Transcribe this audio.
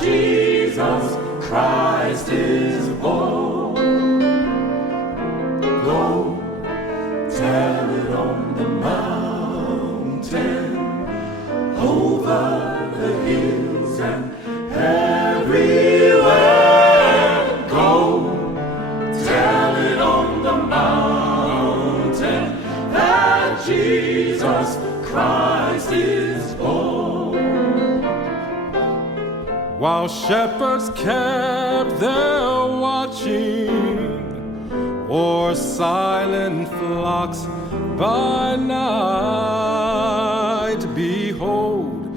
Jesus Christ is born. Go tell it on the mountain, over the hills and everywhere. Go tell it on the mountain that Jesus Christ is born. While shepherds kept their watching o'er silent flocks by night, behold,